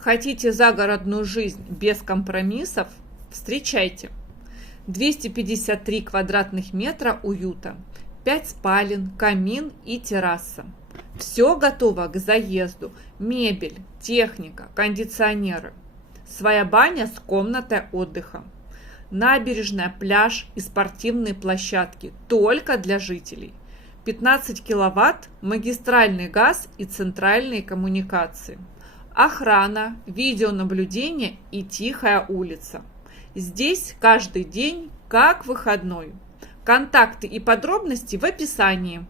Хотите загородную жизнь без компромиссов? Встречайте! 253 квадратных метра уюта, 5 спален, камин и терраса. Все готово к заезду. Мебель, техника, кондиционеры. Своя баня с комнатой отдыха. Набережная, пляж и спортивные площадки только для жителей. 15 киловатт, магистральный газ и центральные коммуникации. Охрана, видеонаблюдение и тихая улица. Здесь каждый день как выходной. Контакты и подробности в описании.